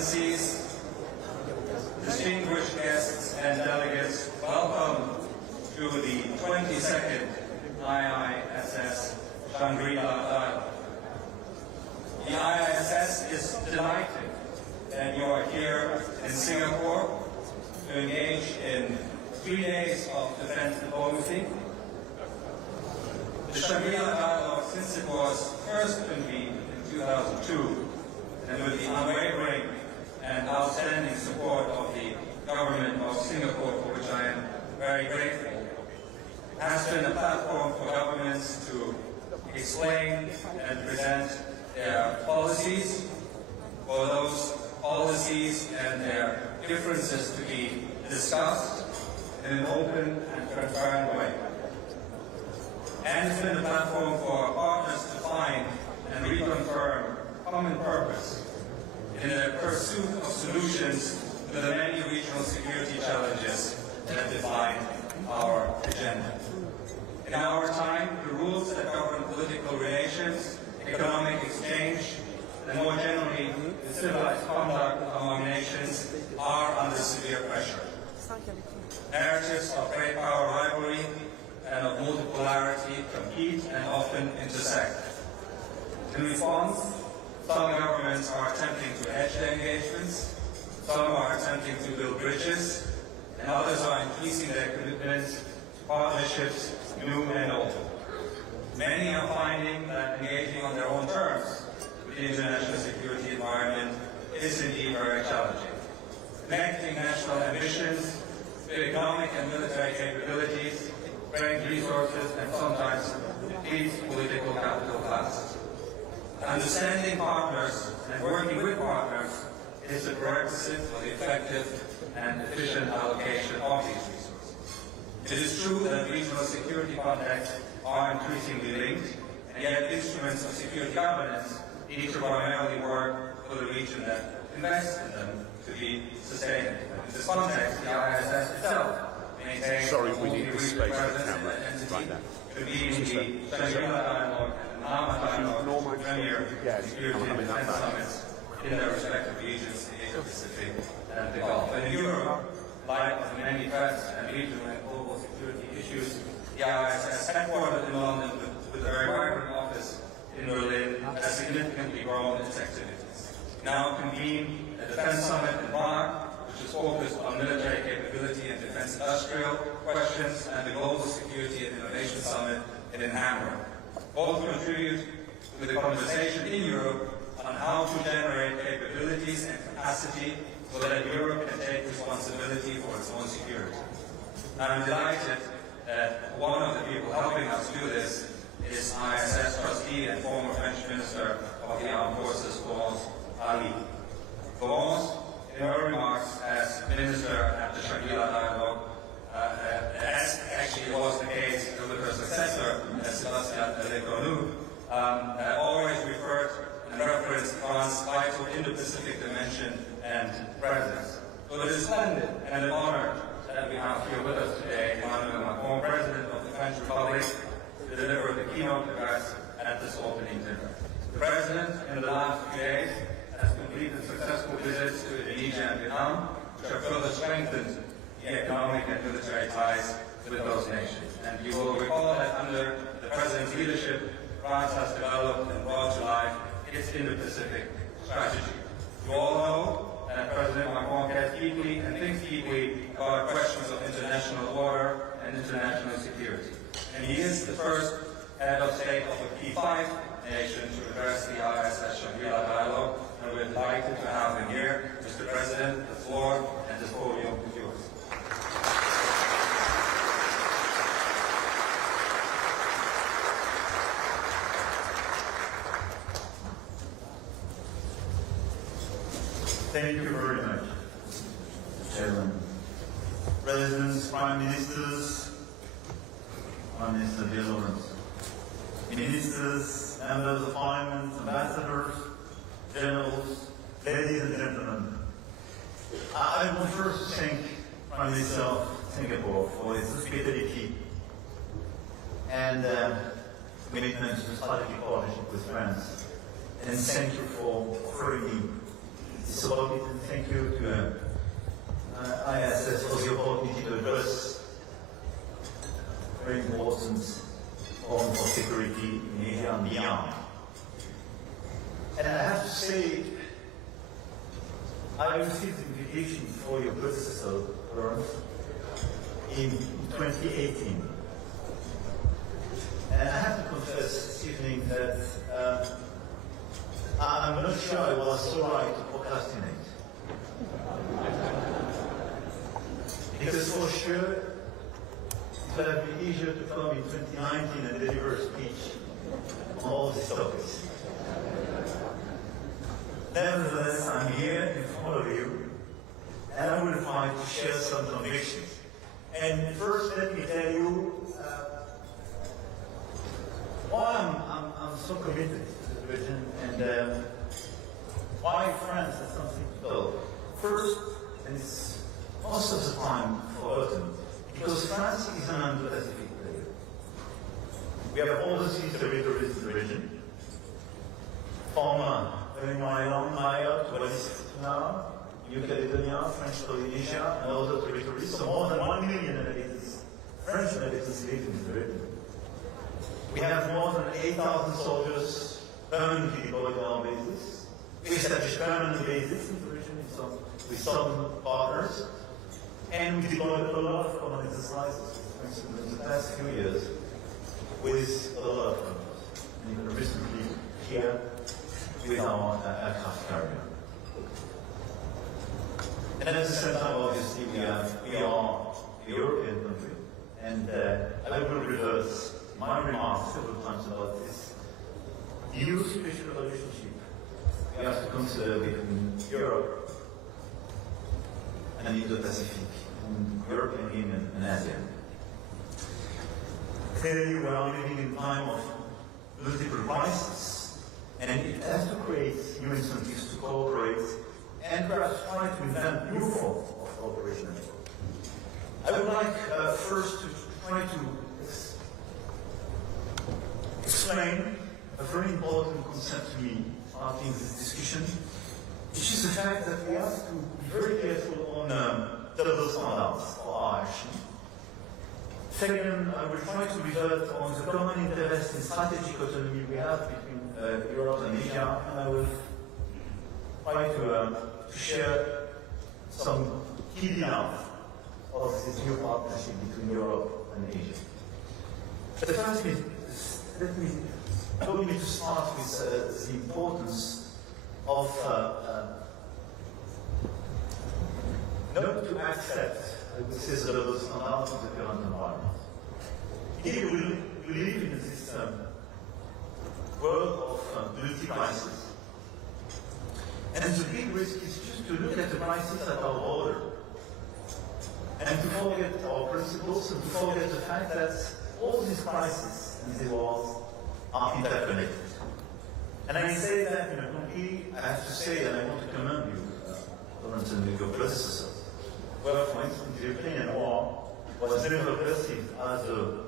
Excellencies, distinguished guests and delegates, welcome to the 22nd IISS Shangri-La Dialogue. The IISS is delighted that you are here in Singapore to engage in 3 days of defense diplomacy. The Shangri-La Dialogue, since it was first convened in 2002, and with the unwavering and outstanding support of the government of Singapore, for which I am very grateful, has been a platform for governments to explain and present their policies, for those policies and their differences to be discussed in an open and transparent way. And it's been a platform for partners to find and reconfirm common purpose in the pursuit of solutions to the many regional security challenges that define our agenda. In our time, the rules that govern political relations, economic exchange, and more generally, the civilized conduct among nations are under severe pressure. Narratives of great power rivalry and of multipolarity compete and often intersect. In response, some governments are attempting to hedge their engagements, some are attempting to build bridges, and others are increasing their commitments to partnerships, new and old. Many are finding that engaging on their own terms with the international security environment is indeed very challenging. Connecting national ambitions with economic and military capabilities, great resources, and sometimes depletes political capital classes. Understanding partners and working with partners is a prerequisite for the effective and efficient allocation of these resources. It is true that regional security contexts are increasingly linked, and yet instruments of security governance need to primarily work for the region that invests in them to be sustainable. In this context, the IISS itself maintains a multi-regional presence and entity to be in the Shangri-La Dialogue and the Nama Dialogue premier security and defense summits in their respective regions, the Asia-Pacific and the Gulf. And in Europe, like of many threats and regional and global security issues, the IISS, headquartered in London with a very vibrant office in Berlin, has significantly grown its activities. Now convene a defense summit in Prague, which is focused on military capability and defense industrial questions, and the Global Security and Innovation Summit in Hamburg. Both contribute to the conversation in Europe on how to generate capabilities and capacity so that Europe can take responsibility for its own security. I'm delighted that one of the people helping us do this is IISS trustee and former French Minister of the Armed Forces, Florence Ali. Florence, in her remarks as Minister at the Shangri-La Dialogue, as actually was the case with her successor, Sébastien Lecornu, always referred and referenced France's vital Indo-Pacific dimension and presence. So it is splendid and an honor that we have here with us today Emmanuel Macron, President of the French Republic, to deliver the keynote address at this opening dinner. The President, in the last few days, has completed successful visits to Indonesia and Vietnam, which have further strengthened the economic and military ties with those nations. And you will recall that under the President's leadership, France has developed and brought to life its Indo-Pacific strategy. You all know that President Macron cares deeply and thinks deeply about questions of international order and international security. And he is the first head of state of a P5 nation to address the IISS Shangri-La Dialogue, and we're delighted to have him here. Mr. President, the floor and this podium is yours. Thank you very much, Chairman. Presidents, Prime Ministers, Prime Minister dear Lawrence, Ministers, Members of Parliament, Ambassadors, Generals, ladies and gentlemen. I want first to thank Prime Minister of Singapore for his hospitality and commitment to strategic partnership with France. And thank you for offering me this opportunity thank you to ISS for the opportunity to address very important forum for security in Asia and beyond. And I have to say, I received the invitation for your predecessor, Lawrence, in 2018. And I have to confess this evening that I'm not sure I was so right to procrastinate. Because for sure, it would have been easier to come in 2019 and deliver a speech on all these topics. Nevertheless, I'm here in front of you, and I will try to share some convictions. And first, let me tell you why I'm so committed to the region and why France has something to tell. First, and it's most of the time forgotten, because France is an Indo-Pacific player. We have all the sea territories in the region, from Island, Maya to Wallis now, New Caledonia, French Polynesia, and other territories. So more than 1 million inhabitants, French inhabitants live in the region. We have more than 8,000 soldiers permanently deployed on our bases. We established permanent bases in the region with some partners. And we deployed a lot of common exercises, for instance, in the past few years, with a lot of countries. And even recently here with our aircraft carrier. And at the same time, obviously, we are a European country. And I will reverse my remarks several times about this new special relationship we have to consider between Europe and Indo-Pacific, and European Union and ASEAN. Clearly, we are living in a time of multiple crises, and it has to create new incentives to cooperate and perhaps try to invent new forms of cooperation. I would like first to try to explain a very important concept to me starting this discussion, which is the fact that we have to be very careful on double standards for our action. Second, I will try to revert on the common interest in strategic autonomy we have between Europe and Asia, and I will try to share some key details of this new partnership between Europe and Asia. But first, allow me to start with the importance of not to accept, I would say, the double standards of the current environment. Here we live in this world of multi-crisis. And the big risk is just to look at the crisis at our border and to forget our principles and to forget the fact that all these crises in the world are interconnected. And I say that in a concrete, I have to say, and I want to commend you, Lawrence, and your predecessor, where, for instance, the Ukrainian war was never perceived as a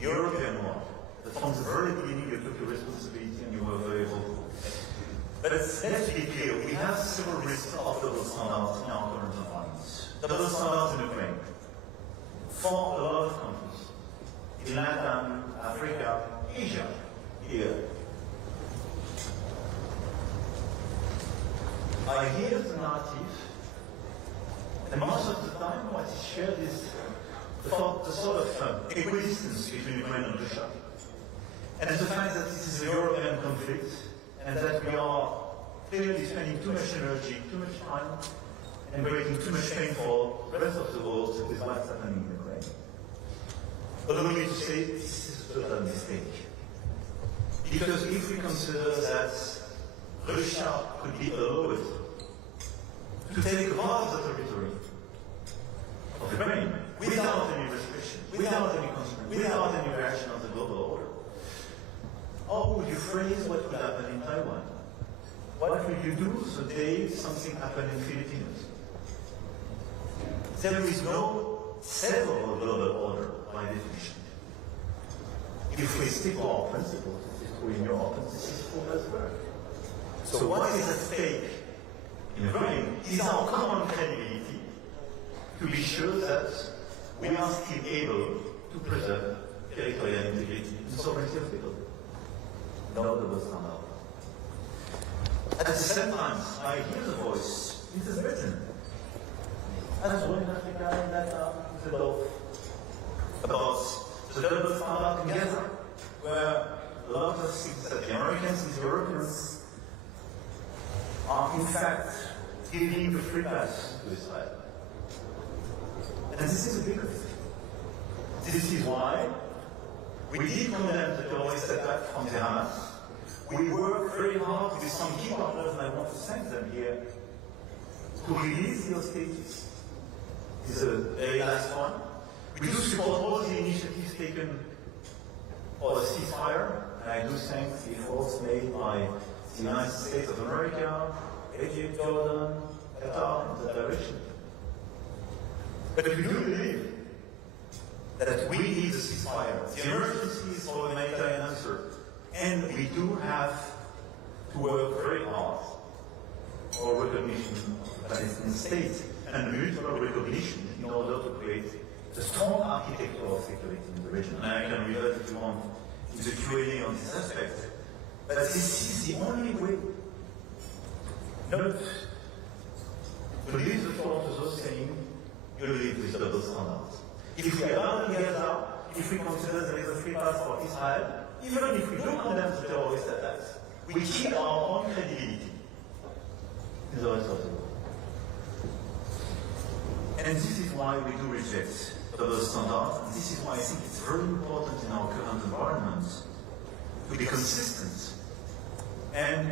European war. But from the very beginning, you took your responsibility and you were very vocal. But let's be clear, we have several risks of double standards in our current environment. Double standards in Ukraine, for a lot of countries, in Latin, Africa, Asia, here. I hear the narrative, and most of the time what is shared is the sort of equidistance between Ukraine and Russia. And the fact that this is a European conflict, and that we are clearly spending too much energy, too much time, and creating too much pain for the rest of the world with what's happening in Ukraine. Allow me to say this is a total mistake. Because if we consider that Russia could be allowed to take part of the territory of Ukraine without any restriction, without any constraint, without any reaction of the global order, how would you phrase what would happen in Taiwan? What will you do the day something happened in Philippines? There is no settled global order by definition. If we stick to our principles, this is true in Europe, and this is true as well. So what is at stake in Ukraine is our common credibility to be sure that we are still able to preserve territorial integrity and sovereignty of people. No double standard. At the same time, I hear the voice, it is written, as well in Africa and Latin, the Gulf, about the double standard in Gaza, where a lot of things that the Americans and the Europeans are in fact giving the free pass to Israel. And this is a big risk. This is why we did condemn the terrorist attack from the Hamas. We worked very hard with some key partners, and I want to thank them here, to release the hostages. This is a very last one. We do support all the initiatives taken for a ceasefire, and I do thank the efforts made by the United States of America, Egypt, Jordan, Qatar, in that direction. But we do believe that we need a ceasefire. The emergency is for a humanitarian answer. And we do have to work very hard for recognition of the Palestinian state and mutual recognition in order to create a strong architecture of security in the region. And I can revert if you want in the Q&A on this aspect. But this is the only way not to leave the floor to those saying, you live with double standards. If we abandon Gaza, if we consider there is a free pass for Israel, even if we do condemn the terrorist attacks, we keep our own credibility in the rest of the world. And this is why we do reject double standards, and this is why I think it's very important in our current environment to be consistent and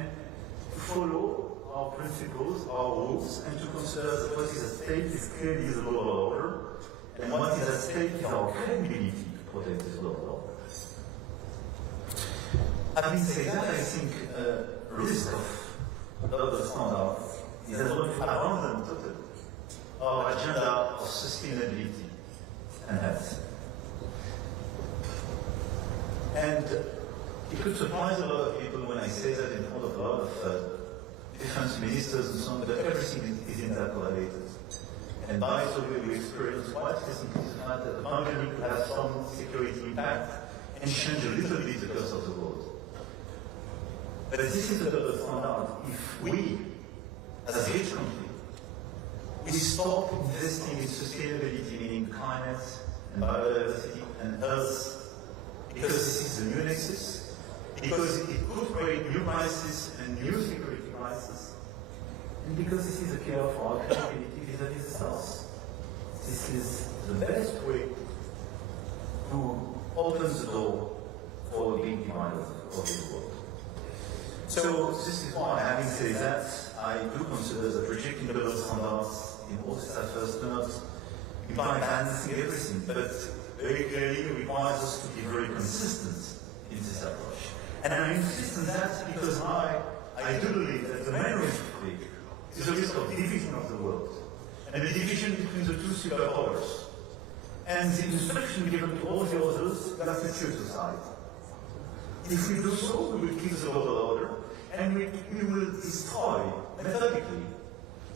to follow our principles, our rules, and to consider that what is at stake is clearly the global order, and what is at stake is our credibility to protect this global order. Having said that, I think a risk of double standards is that we abandon totally our agenda of sustainability and health. And it could surprise a lot of people when I say that in front of a lot of defense ministers and so on, but everything is intercorrelated. And by the way, we experienced quite recently the fact that the pandemic has some security impact and change a little bit the course of the world. But this is a double standard. If we, as a rich country, we stop investing in sustainability, meaning climate and biodiversity and health, because this is a new nexus, because it could create new crises and new security crises, and because this is a care for our credibility vis-à-vis the South. This is the best way to open the door for the big divide of the world. So this is why, having said that, I do consider that rejecting double standards in all these efforts do not imply balancing everything, but very clearly requires us to be very consistent in this approach. And I insist on that because I do believe that the main risk is the risk of division of the world, and the division between the two superpowers, and the instruction given to all the others that we choose aside. If we do so, we will keep the global order, and we will destroy, methodically,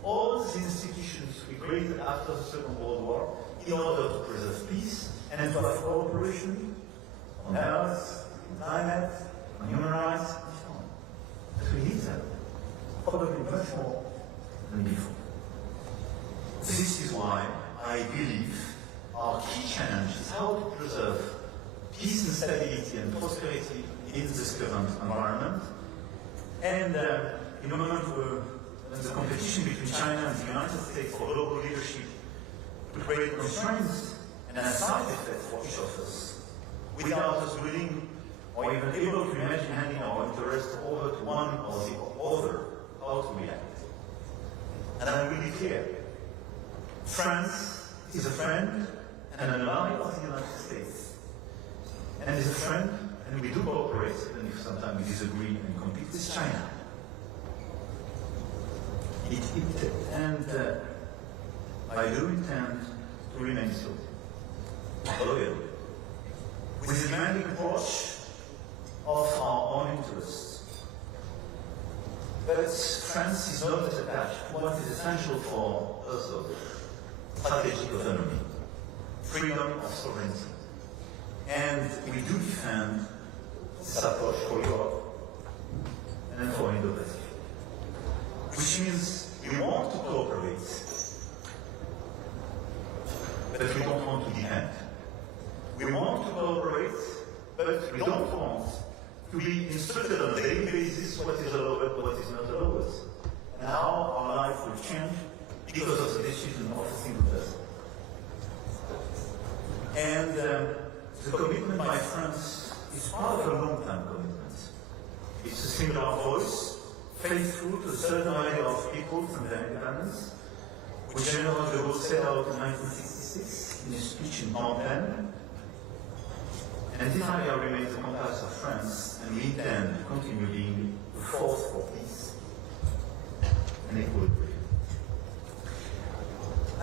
all the institutions we created after the Second World War in order to preserve peace and to have cooperation on health, on climate, on human rights, and so on. But we need them, probably much more than before. This is why I believe our key challenge is how to preserve peace and stability and prosperity in this current environment. And in a moment where the competition between China and the United States for global leadership will create constraints and a side effect for each of us, without us willing or even able to imagine handing our interest over to one or the other, how to react. And I will be clear. France is a friend and an ally of the United States. And is a friend, and we do cooperate, even if sometimes we disagree and compete with China. I do intend to remain so, loyal, with the demanding approach of our own interests. But France is not attached to what is essential for us of strategic autonomy, freedom of sovereignty. And we do defend this approach for Europe and for Indo-Pacific. Which means we want to cooperate, but we don't want to depend. We want to cooperate, but we don't want to be instructed on a daily basis what is allowed, what is not allowed, and how our life will change because of the decision of a single person. And the commitment by France is part of a long-term commitment. It's a singular voice, faithful to a certain idea of peoples and their independence, which General de Gaulle set out in 1966 in his speech in Pantin. And this idea remains the compass of France, and we intend to continue being a force for peace and equilibrium.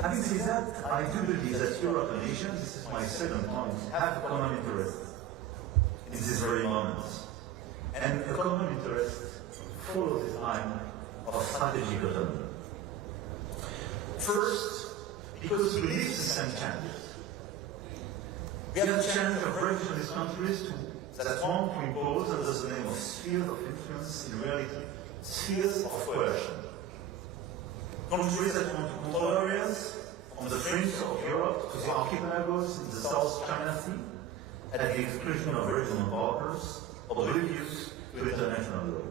Having said that, I do believe that Europe and Asia, this is my second point, have a common interest in this very moment. And a common interest follows this line of strategic autonomy. First, because we believe the same challenges. We have the challenge of revisionist countries that want to impose, under the name of spheres of influence, in reality, spheres of coercion. Countries that want to control areas on the fringe of Europe to the archipelagos in the South China Sea, at the exclusion of regional partners, oblivious to international law.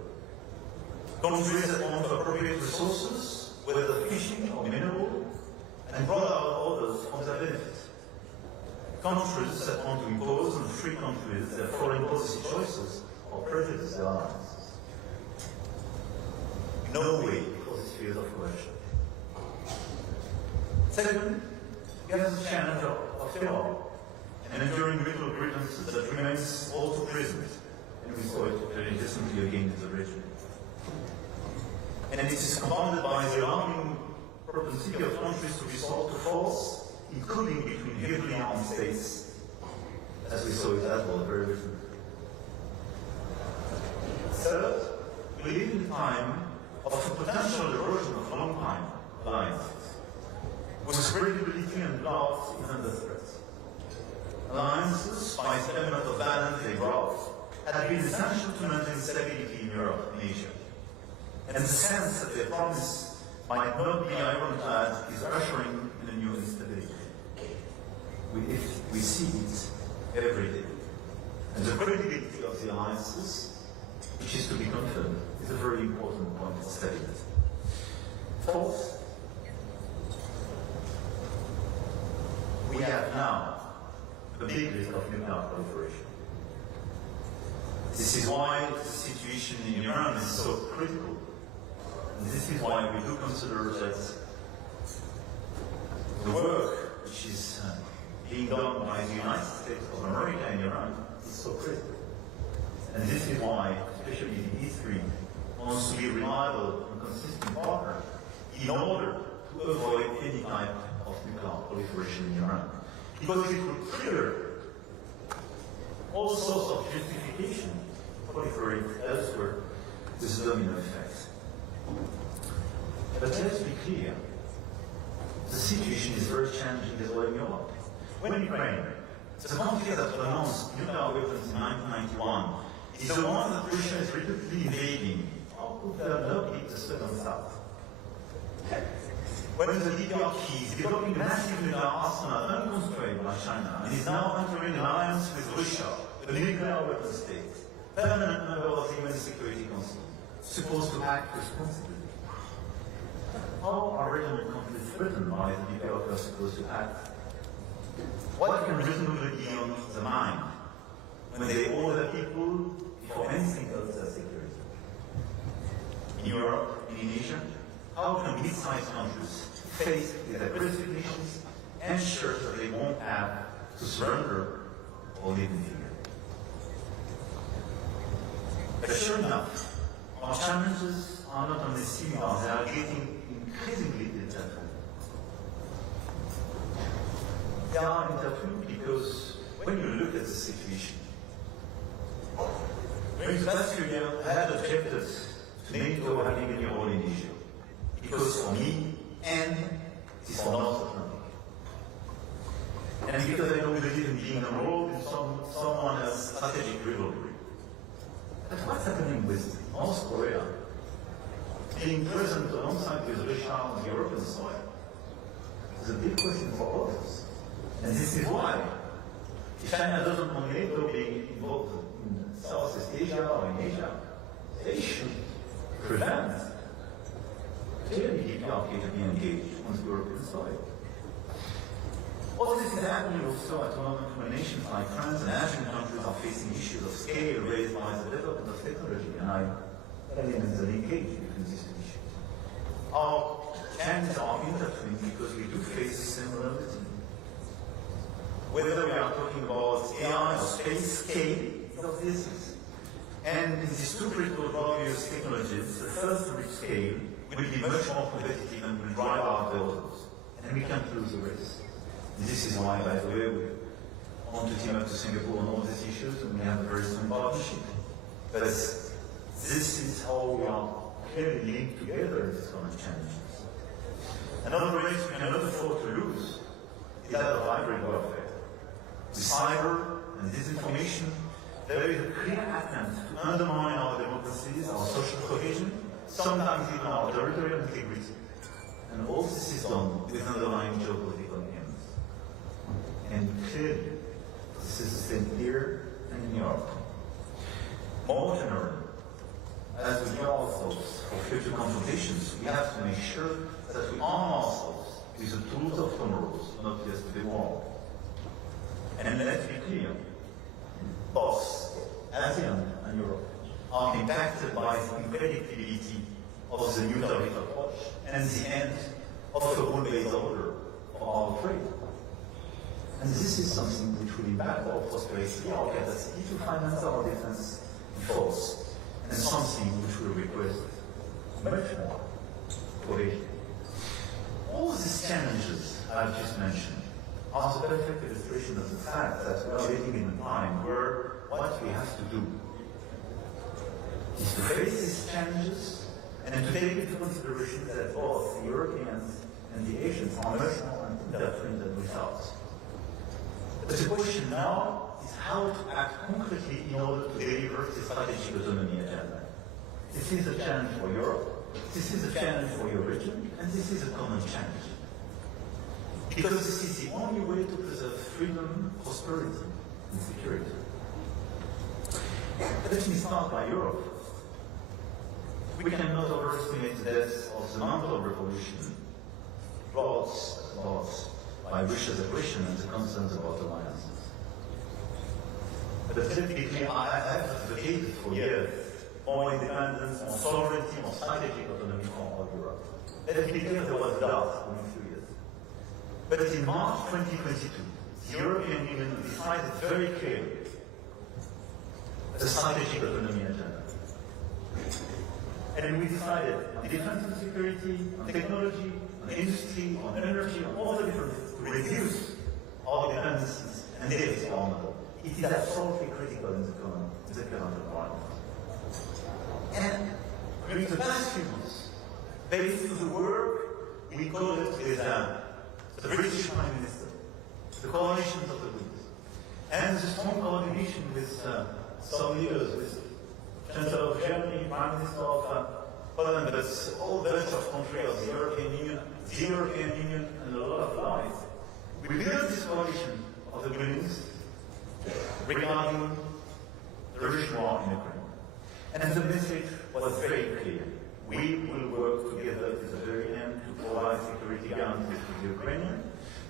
Countries that want to appropriate resources, whether fishing or mineral, and roll out others for their benefit. Countries that want to impose on free countries their foreign policy choices or prejudice their allies. No way for this field of coercion. Second, we have the challenge of terror, an enduring mutual grievance that remains also present, and we saw it very recently again in the region. And it is compounded by the alarming propensity of countries to resort to force, including between heavily armed states, as we saw it as well very recently. Third, we live in a time of a potential erosion of long-time alliances, with credibility and clout is under threat. Alliances, by the element of balance they brought, had been essential to maintain stability in Europe and Asia. And the sense that their promise might not be ironclad is ushering in a new instability. We see it every day. And the credibility of the alliances, which is to be confirmed, is a very important point of stability. Fourth, we have now a big risk of nuclear proliferation. This is why the situation in Iran is so critical. And this is why we do consider that the work which is being done by the United States of America in Iran is so critical. And this is why, especially the E3, wants to be a reliable and consistent partner in order to avoid any type of nuclear proliferation in Iran. Because it would trigger all sorts of justification to proliferate elsewhere with a domino effect. But let's be clear, the situation is very challenging as well in Europe. When Ukraine, the country that announced nuclear weapons in 1991, is the one that Russia is repeatedly invading, how could there not be the second start? When the DPRK is developing massive nuclear arsenal unconstrained by China and is now entering an alliance with Russia, a nuclear weapon state, permanent member of the UN Security Council, supposed to act responsibly. How are regional conflicts threatened by the DPRK supposed to act? What can reasonably be on the mind when they order people before anything else than security? In Europe and in Asia, how can mid-sized countries faced with aggressive nations ensure that they won't have to surrender or live in fear? But sure enough, our challenges are not only similar, they are getting increasingly intertwined. They are intertwined because when you look at the situation, during the past few years, I had objected to NATO having any role in Asia. Because for me, and is for North Atlantic. And because I don't believe in being enrolled in someone else's strategic rivalry. But what's happening with North Korea being present alongside with Russia on the European soil is a big question for all of us. And this is why if China doesn't want NATO being involved in Southeast Asia or in Asia, they should prevent clearly DPRK to be engaged on the European soil. All this is happening also at a moment when nations like France and Asian countries are facing issues of scale raised by the development of technology, and I believe in the linkage between these two issues. Our challenges are intertwined because we do face similarities. Whether we are talking about AI or space, scale is of the essence. And in these two critical values technologies, the first to reach scale will be much more competitive and will drive our development. And we can't lose the race. This is why, by the way, we want to team up to Singapore on all these issues, and we have a very strong partnership. But this is how we are clearly linked together in these common challenges. Another race we cannot afford to lose is that of hybrid warfare. With cyber and disinformation, there is a clear attempt to undermine our democracies, our social cohesion, sometimes even our territorial integrity. And all this is done with underlying geopolitical aims. And clearly, this is the same here and in Europe. More generally, as we gear ourselves for future confrontations, we have to make sure that we arm ourselves with the tools of tomorrow, not yesterday's war. And let's be clear, both ASEAN and Europe are impacted by the unpredictability of the new tariff approach and the end of a rule-based order for our trade. And this is something which will impact our prosperity, our capacity to finance our defense force, and something which will request much more cohesion. All these challenges I've just mentioned are the perfect illustration of the fact that we are living in a time where what we have to do is to face these challenges and to take into consideration that both the Europeans and the Asians are much more intertwined than we thought. But the question now is how to act concretely in order to deliver the strategic autonomy agenda. This is a challenge for Europe, this is a challenge for your region, and this is a common challenge. Because this is the only way to preserve freedom, prosperity, and security. Let me start by Europe. We cannot overestimate the depth of the mental revolution brought about by Russia's aggression and the concerns about alliances. But let me be clear, I have advocated for years more independence, more sovereignty, more strategic autonomy for all Europe. Let me be clear, there was doubt in a few years. But in March 2022, the European Union decided very clearly the strategic autonomy agenda. And we decided on defense and security, on technology, on industry, on energy, on all the different to reduce our dependencies and deficit our model. It is absolutely critical in the current environment. And during the past few months, based on the work we called it with the British Prime Minister, the coalitions of the groups, and the strong coordination with some leaders, with Chancellor of Germany, Prime Minister of Poland, but all the rest of countries of the European Union, and a lot of allies. We built this coalition of the willingness regarding the Russian war in Ukraine. And the message was very clear. We will work together to the very end to provide security guarantees to the Ukrainians,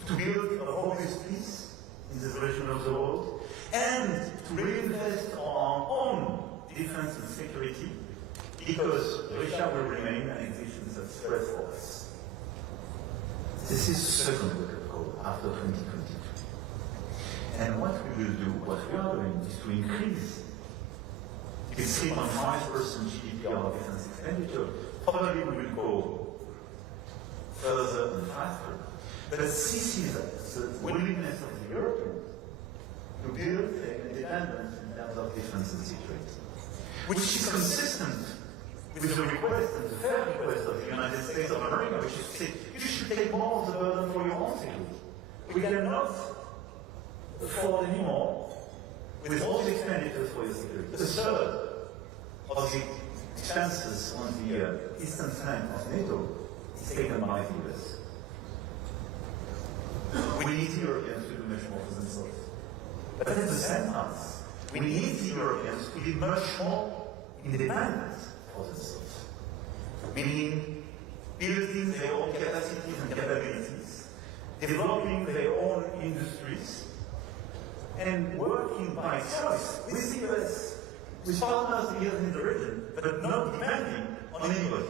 to build a robust peace in this region of the world, and to reinvest on our own defense and security, because Russia will remain an existence of threat for us. This is the second wake-up call after 2022. And what we will do, what we are doing, is to increase its 3.5% GDP of defense expenditure. Probably we will go further and faster. But this is the willingness of the Europeans to build independence in terms of defense and security, which is consistent with the request, and the fair request of the United States of America, which is to say, you should take more of the burden for your own security. We cannot afford anymore with all the expenditures for your security. A third of the expenses on the eastern flank of NATO is taken by the US. We need Europeans to do much more for themselves. But at the same time, we need the Europeans to be much more independent for themselves. Meaning, building their own capacities and capabilities, developing their own industries, and working by choice with the US, with partners here in the region, but not depending on anybody,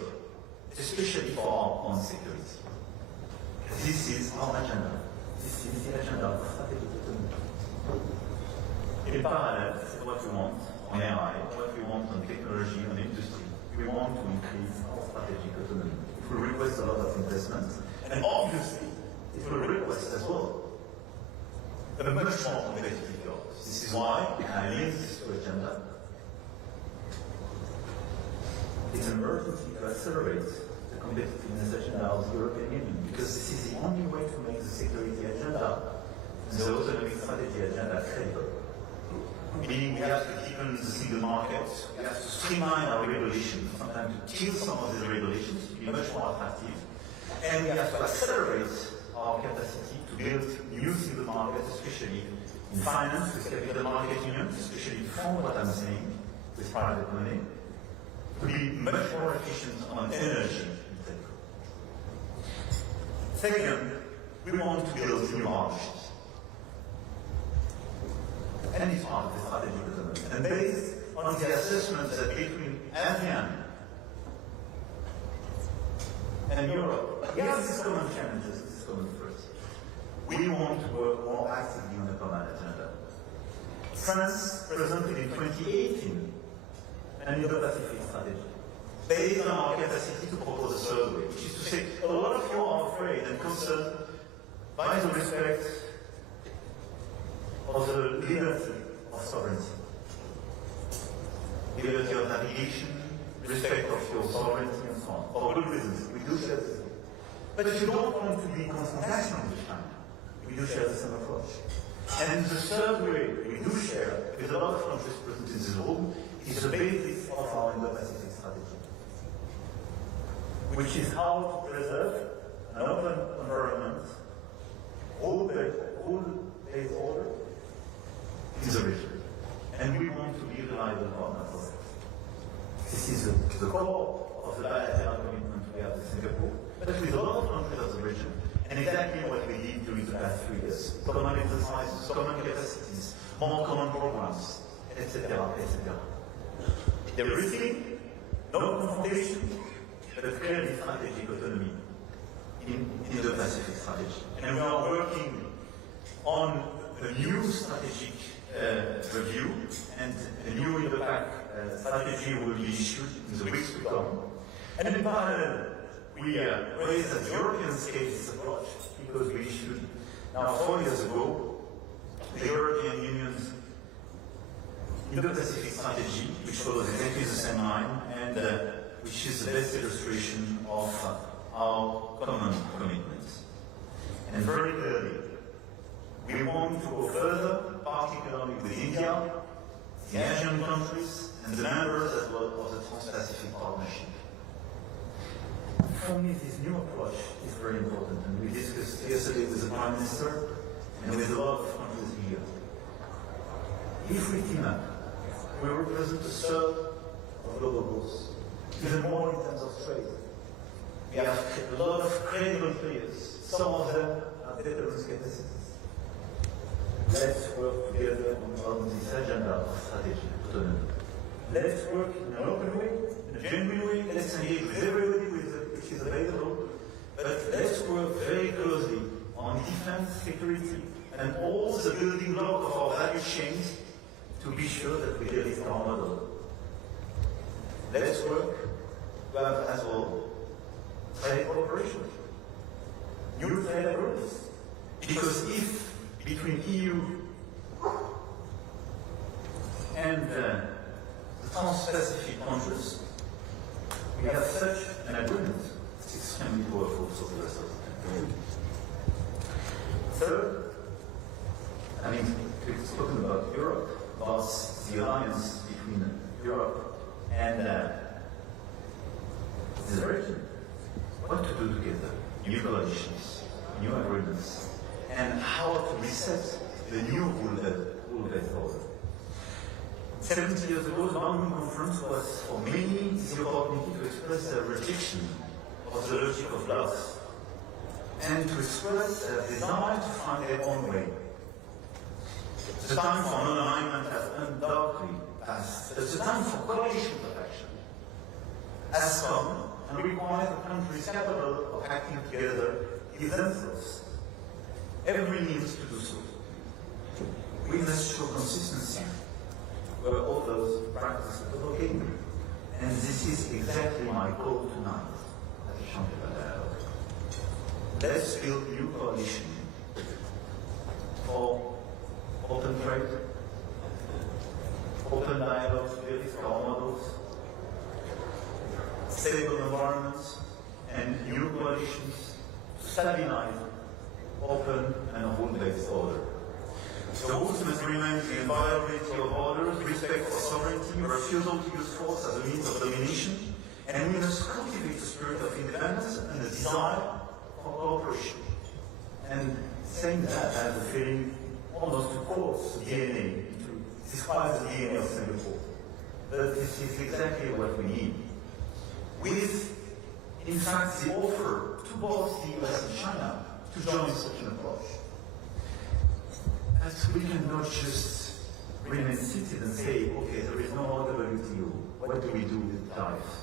especially for our own security. This is our agenda. This is the agenda of strategic autonomy. In parallel, c'est what we want on AI, what we want on technology, on industry. We want to increase our strategic autonomy. It will request a lot of investment, and obviously, it will request as well a much more competitive world. This is why I link this to agenda. It's an urgency to accelerate the competitiveness agenda of the European Union, because this is the only way to make the security agenda and the autonomic strategy agenda credible. Meaning we have to deepen the single market, we have to streamline our regulations, sometimes to kill some of these regulations to be much more attractive, and we have to accelerate our capacity to build new single markets, especially in finance, with capital market union, especially to fund what I'm saying, with private money, to be much more efficient on energy. Second, we want to build new partnerships. And it's part of the strategic autonomy. And based on the assessment that between ASEAN and Europe, we have these common challenges, these common threats. We want to work more actively on a common agenda. France presented in 2018 an Indo-Pacific strategy based on our capacity to propose a third way, which is to say, a lot of you are afraid and concerned by the respect of the liberty of sovereignty. Liberty of navigation, respect of your sovereignty and so on. For good reasons, we do share this. But if you don't want to be confrontational with China, we do share the same approach. And the third way we do share, with a lot of countries present in this room, is the basis of our Indo-Pacific strategy, which is how to preserve an open environment, rule-based order in the region. And we want to be a reliable partner for that. This is the core of the bilateral commitment we have with Singapore, but with a lot of countries of the region, and exactly what we did during the past 3 years. Common exercises, common capacities, more common programs, etc., etc. Everything, no confrontation, but clearly strategic autonomy in the Pacific strategy. And we are working on a new strategic review, and a new Indo-Pac strategy will be issued in the weeks to come. And in parallel, we raised at the European scale this approach, because we issued, now 4 years ago, the European Union's Indo-Pacific strategy, which follows exactly the same line, and which is the best illustration of our common commitments. And very clearly, we want to go further, particularly with India, the Asian countries, and the members as well of the Trans-Pacific Partnership. For me, this new approach is very important, and we discussed yesterday with the Prime Minister and with a lot of countries here. If we team up, we represent a third of global growth, even more in terms of trade. We have a lot of credible players. Some of them are better with capacities. Let's work together on this agenda of strategic autonomy. Let's work in an open way, in a genuine way. Let's engage with everybody which is available. But let's work very closely on defense, security, and all the building blocks of our value chains to be sure that we deliver our model. Let's work to have as well trade cooperation, new trade agreements. Because if between EU and the Trans-Pacific countries, we have such an agreement, it's extremely powerful for the rest of the world. Third, we've spoken about Europe, about the alliance between Europe and the region. What to do together? New coalitions, new agreements, and how to reset the new rule-based order. 70 years ago, the London Conference was, for many, the opportunity to express their rejection of the logic of loss and to express their desire to find their own way. The time for non-alignment has undoubtedly passed, but the time for coalition of action has come and requires the countries capable of acting together with themselves every means to do so. We must show consistency where all those practices are located. And this is exactly my goal tonight at the Champion Dialogue. Let's build a new coalition for open trade, open dialogues with our models, stable environments, and new coalitions to stabilize open and rule-based order. The rules must remain the inviolability of borders, respect for sovereignty, refusal to use force as a means of domination, and we must cultivate a spirit of independence and a desire for cooperation. And saying that, I have a feeling almost to quote the DNA, to describe the DNA of Singapore. But this is exactly what we need. With, in fact, the offer to both the US and China to join such an approach. But we cannot just remain seated and say, okay, there is no other WTO. What do we do with tariffs?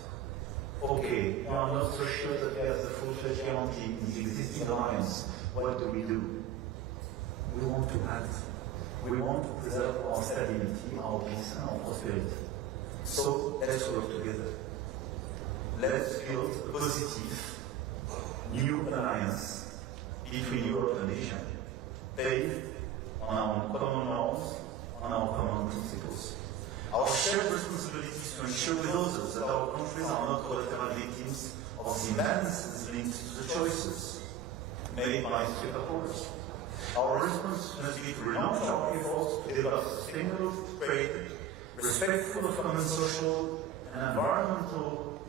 Okay, we are not so sure that there's a full-fledged guarantee in the existing alliance. What do we do? We want to act. We want to preserve our stability, our peace, and our prosperity. So let's work together. Let's build a positive new alliance between Europe and Asia, based on our common norms, on our common principles. Our shared responsibility is to ensure with others that our countries are not collateral victims of the imbalances linked to the choices made by superpowers. Our response must be to relaunch our efforts to develop sustainable trade, respectful of common social and environmental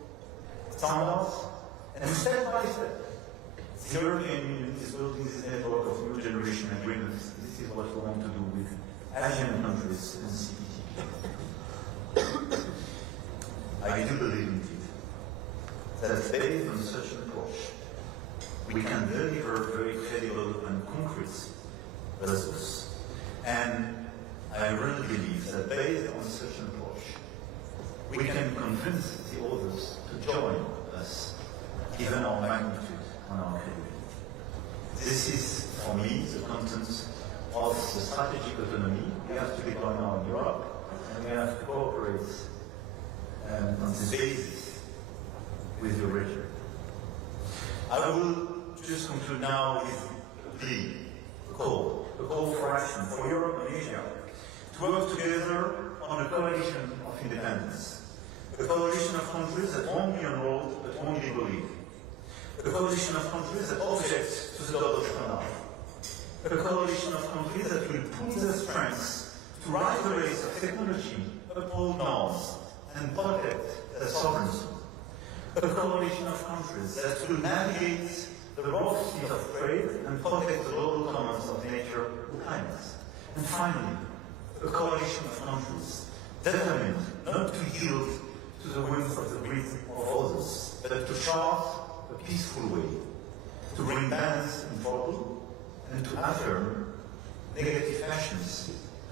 standards, and step by step, the European Union is building this network of new generation agreements. This is what we want to do with Asian countries and CPT. I do believe indeed that based on such an approach, we can deliver very credible and concrete results. And I really believe that based on such an approach, we can convince the others to join us, given our magnitude and our credibility. This is, for me, the content of the strategic autonomy. We have to deploy now in Europe, and we have to cooperate on this basis with the region. I will just conclude now with the call for action for Europe and Asia to work together on a coalition of independence, a coalition of countries that won't be enrolled but won't be bullied, a coalition of countries that object to the double standard, a coalition of countries that will pool their strengths to ride the race of technology, uphold norms, and protect their sovereignty, a coalition of countries that will navigate the rough seas of trade and protect the global commons of nature and climate. And finally, a coalition of countries determined not to yield to the whims of the greed of others, but to chart a peaceful way, to bring balance in trouble, and to affirm negative actions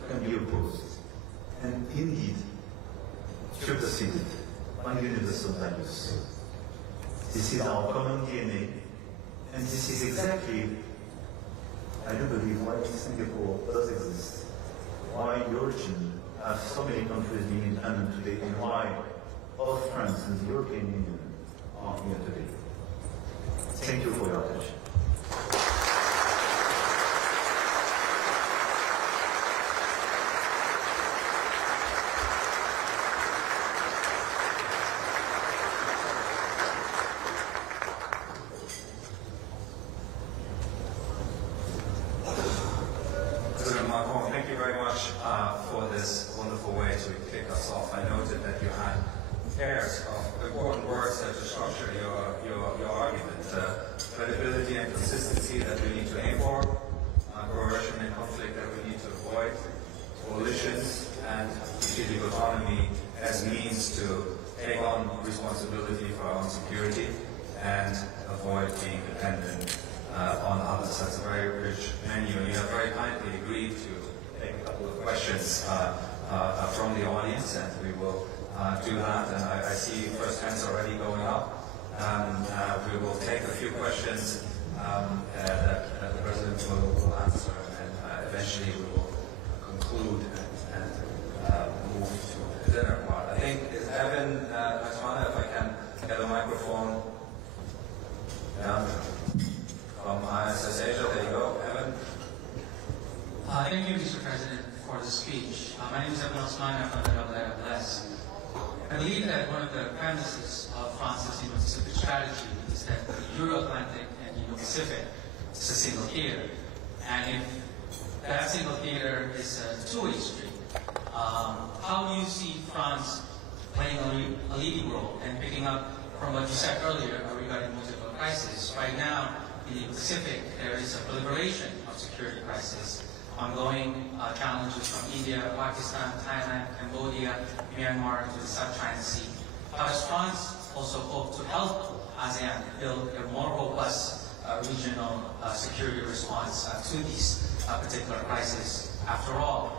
can be opposed, and indeed superseded by universal values. This is our common DNA, and this is exactly, I do believe, why Singapore does exist, why the origin have so many countries being independent today, and why both France and the European Union are here today. Thank you for your attention. wonderful way to kick us off. I noted that you had pairs of important words that to structure your argument. Credibility and consistency that we need to aim for, coercion and conflict that we need to avoid, coalitions and strategic autonomy as means to take on responsibility for our own security and avoid being dependent on others. That's a very rich menu. You have very kindly agreed to take a couple of questions from the audience, and we will do that. And I see first hands already going up. We will take a few questions that the President will answer, and eventually we will conclude and move to the dinner part. I think, is Evan Laxmana, if I can get a microphone? Yeah. From ISS Asia, there you go, Evan. Thank you, Mr. President, for the speech. My name is Evan Laxmana from the WLS. I believe that one of the premises of France's Indo-Pacific strategy is that the Euro-Atlantic and Indo-Pacific is a single theater. And if that single theater is a two-way street, how do you see France playing a leading role and picking up from what you said earlier regarding multiple crises? Right now, in the Pacific, there is a proliferation of security crises, ongoing challenges from India, Pakistan, Thailand, Cambodia, Myanmar to the South China Sea. How does France also hope to help ASEAN build a more robust regional security response to these particular crises? After all,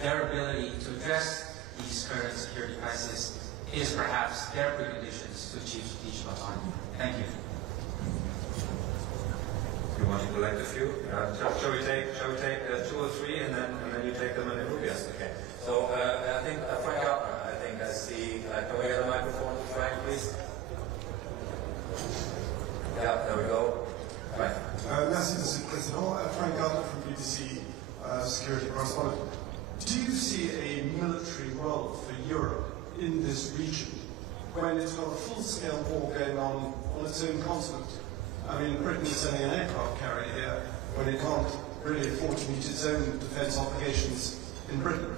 their ability to address these current security crises is perhaps their preconditions to achieve strategic autonomy. Thank you. You want to collect a few? Shall we take 2 or 3, and then you take them in group? Yes. Okay. So I think Frank Altner. I think I see. Can we get a microphone to Frank, please? Yeah, there we go. Right. Merci, Monsieur le Président. Frank Altner from BBC Security Correspondent. Do you see a military role for Europe in this region when it's got a full-scale war going on its own continent? I mean, Britain is sending an aircraft carrier here when it can't really afford to meet its own defence obligations in Britain.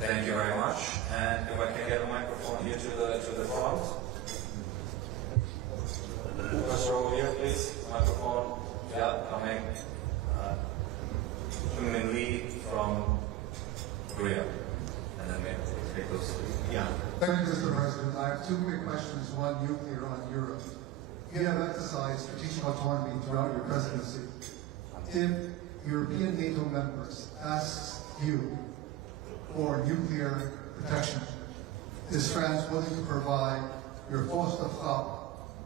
Thank you very much. And if I can get a microphone here to the front. First row here, please. Microphone. Yeah, coming. Min Lee from Korea. And then we take those three. Yeah. Thank you, Mr. President. I have 2 quick questions, one nuclear, on Europe. You have emphasized strategic autonomy throughout your presidency. If European NATO members ask you for nuclear protection, is France willing to provide your force of thought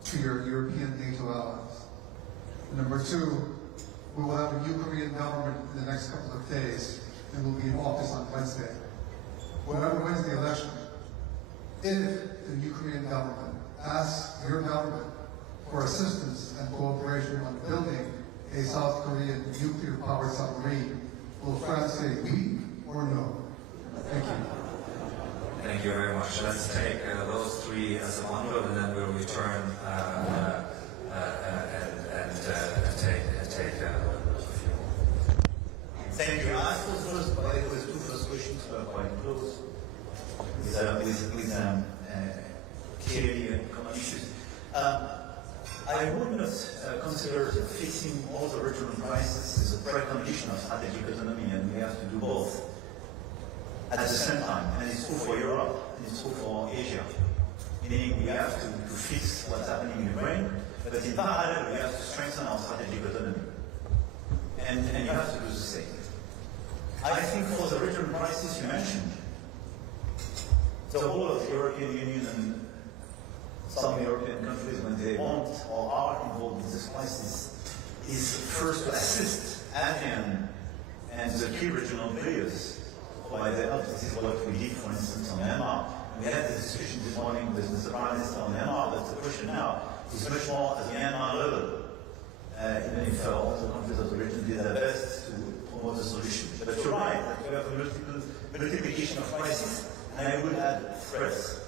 to your European NATO allies? And number 2, we will have a new Korean government in the next couple of days, and will be in office on Wednesday. Whoever wins the election, if the new Korean government asks your government for assistance and cooperation on building a South Korean nuclear-powered submarine, will France say oui or no? Thank you. Thank you very much. Let's take those 3 as a bundle, and then we'll return and take a few more. Thank you. I suppose first, by the way, the 2 first questions were quite close with clearly common issues. I would not consider that fixing all the regional crises is a precondition of strategic autonomy, and we have to do both at the same time. And it's true for Europe, and it's true for Asia. Meaning we have to fix what's happening in Ukraine, but in parallel we have to strengthen our strategic autonomy. And you have to do the same. I think for the regional crisis you mentioned, the whole of the European Union and some European countries, when they want or are involved in this crisis, is first to assist ASEAN and the key regional players by their help. This is what we did, for instance, on Myanmar. We had this discussion this morning with Mr. Prime Minister on Myanmar, but the question now is much more at the Myanmar level, even if all the countries of the region did their best to promote the solution. But you're right, that we have a multiplication of crises, and I would add threats.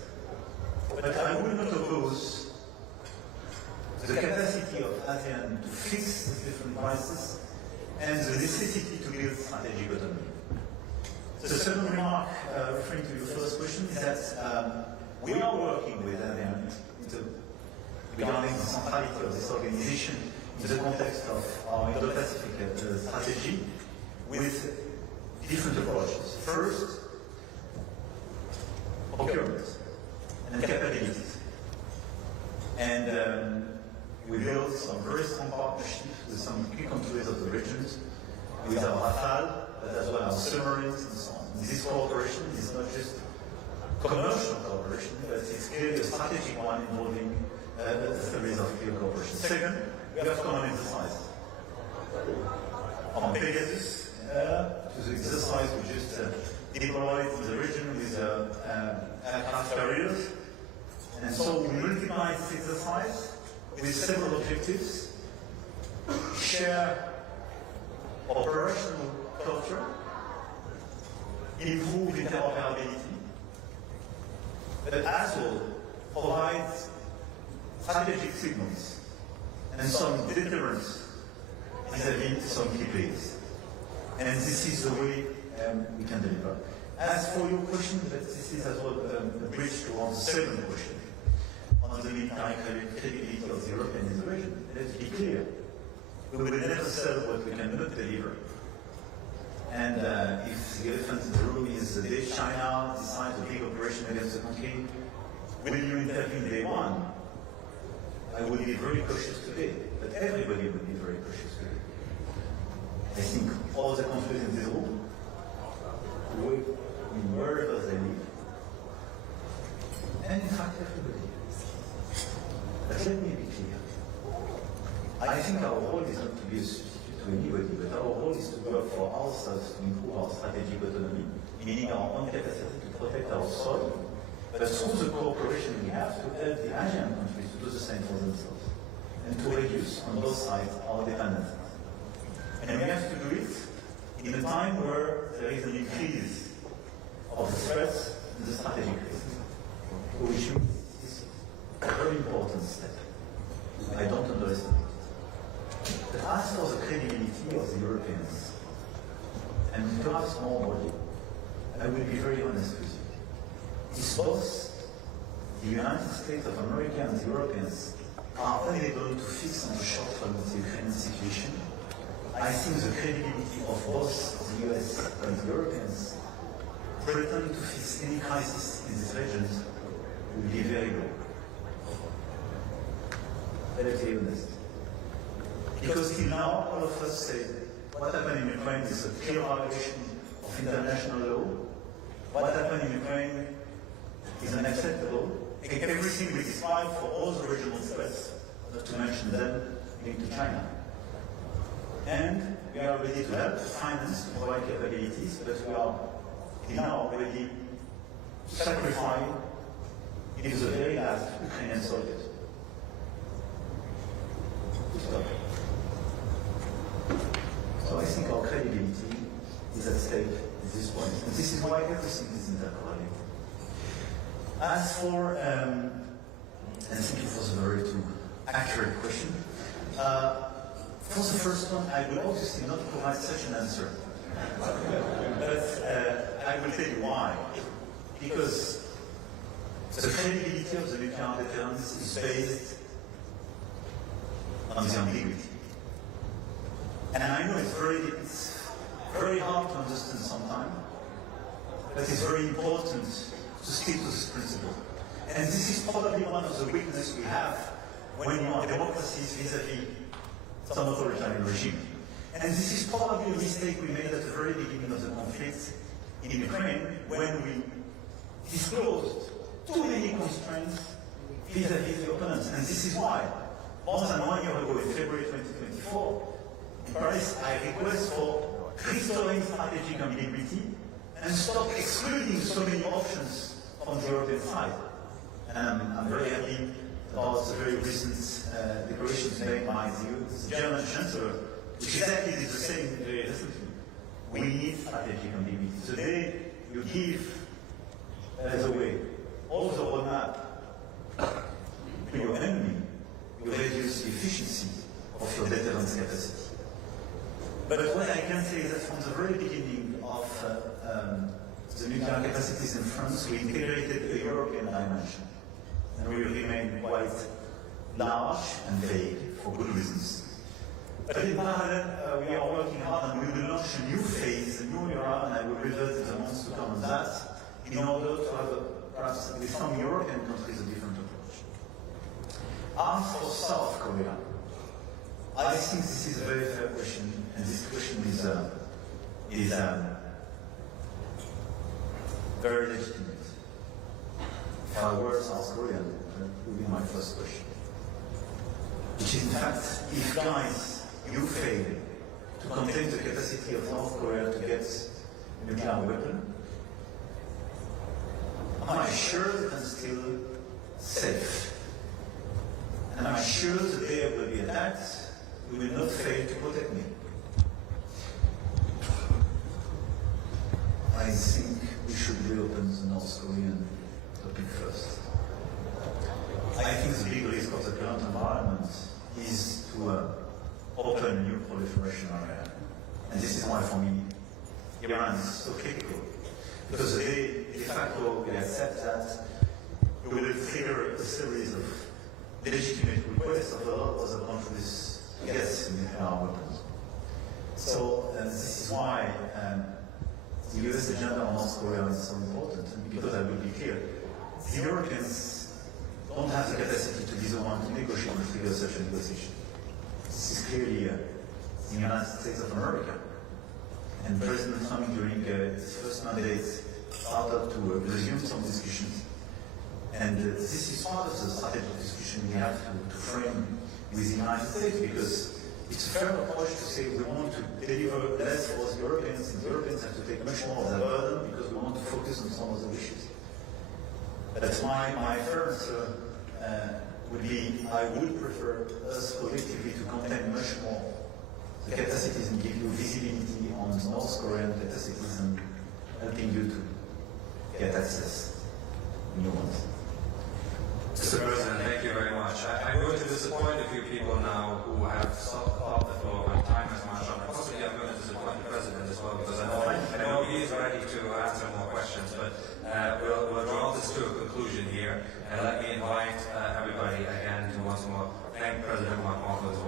But I would not oppose the capacity of ASEAN to fix these different crises and the necessity to build strategic autonomy. The second remark, referring to your first question, is that we are working with ASEAN regarding the centrality of this organization in the context of our Indo-Pacific strategy with different approaches. First, procurement and capabilities. And we built some very strong partnerships with some key countries of the region, with our Rafale, but as well as submarines and so on. This cooperation is not just commercial cooperation, but it's clearly a strategic one involving a series of clear cooperation. Second, we have common exercise. On Pegasus, to the exercise we just deployed in the region with aircraft carriers. And so we multiply this exercise with several objectives: share operational culture, improve interoperability, but as well provide strategic signals and some deterrence vis-à-vis some key players. And this is the way we can deliver. As for your question, but this is as well a bridge towards the second question on the military credibility of the European integration. Let's be clear. We will never sell what we cannot deliver. And if the elephant in the room is the day China decides a big operation against the country, will you intervene day one? I would be very cautious today, but everybody would be very cautious today. I think all the countries in this room, wherever they live, and in fact everybody. But let me be clear. I think our role is not to be a substitute to anybody, but our role is to work for ourselves to improve our strategic autonomy, meaning our own capacity to protect our soil, but through the cooperation we have to help the Asian countries to do the same for themselves, and to reduce on both sides our dependencies. And we have to do it in a time where there is an increase of the threats and the strategic risks, which is a very important step. I don't underestimate it. But as for the credibility of the Europeans, and perhaps more broadly, I will be very honest with you. It's both the United States of America and the Europeans are unable to fix on the short term of the Ukrainian situation. I think the credibility of both the US and the Europeans pretending to fix any crisis in these regions will be very low. Let's be honest. Because till now, all of us say what happened in Ukraine is a clear violation of international law. What happened in Ukraine is unacceptable. Everything we describe for all the regional threats, not to mention them linked to China. And we are ready to help, finance, to provide capabilities, but we are now ready to sacrifice it is the very last Ukrainian soldiers. So I think our credibility is at stake at this point. And this is why everything is intercorrelated. As for, and thank you for the very accurate question. For the first one, I will obviously not provide such an answer. But I will tell you why. Because the credibility of the nuclear deterrence is based on the ambiguity. And I know it's very hard to understand sometimes, but it's very important to stick to this principle. And this is probably one of the weaknesses we have when you are democracies vis-à-vis some authoritarian regime. And this is probably a mistake we made at the very beginning of the conflict in Ukraine when we disclosed too many constraints vis-à-vis the opponents. And this is why, more than 1 year ago, in February 2024, in Paris, I request for restoring strategic ambiguity and stop excluding so many options from the European side. And I'm very happy about the very recent declarations made by the German Chancellor, which exactly did the same very recently. We need strategic ambiguity. Today, you give, as a way, all the roadmap to your enemy, you reduce the efficiency of your deterrence capacity. But what I can say is that from the very beginning of the nuclear capacities in France, we integrated a European dimension. And we remain quite large and vague for good reasons. But in parallel, we are working hard and we will launch a new phase, a new era, and I will revert in the months to come on that, in order to have perhaps with some European countries a different approach. As for South Korea, I think this is a very fair question, and this question is very legitimate. If I were South Korean, that would be my first question. Which is, in fact, if guys, you fail to contain the capacity of North Korea to get a nuclear weapon, am I sure that I'm still safe? And am I sure the day I will be attacked, you will not fail to protect me? I think we should reopen the North Korean topic first. I think the big risk of the current environment is to open a new proliferation area. And this is why, for me, Iran is so critical. Because they, de facto, we accept that we will trigger a series of legitimate requests of a lot of other countries to get nuclear weapons. So this is why the US agenda on North Korea is so important. And because I will be clear, the Europeans don't have the capacity to be the one to negotiate and trigger such a negotiation. This is clearly the United States of America. And President Trump, during his first mandate, started to resume some discussions. And this is part of the strategic discussion we have to frame with the United States, because it's a fair approach to say we want to deliver less for the Europeans, and the Europeans have to take much more of the burden because we want to focus on some of the issues. That's why my first would be, I would prefer us collectively to contain much more the capacities and give you visibility on the North Korean capacities and helping you to get access to new ones. Mr. President, thank you very much. I'm going to disappoint a few people now who have stopped off the floor when time has marched on. Possibly I'm going to disappoint the President as well, because I know he is ready to answer more questions, but we'll draw this to a conclusion here. And let me invite everybody again to once more thank President Macron for his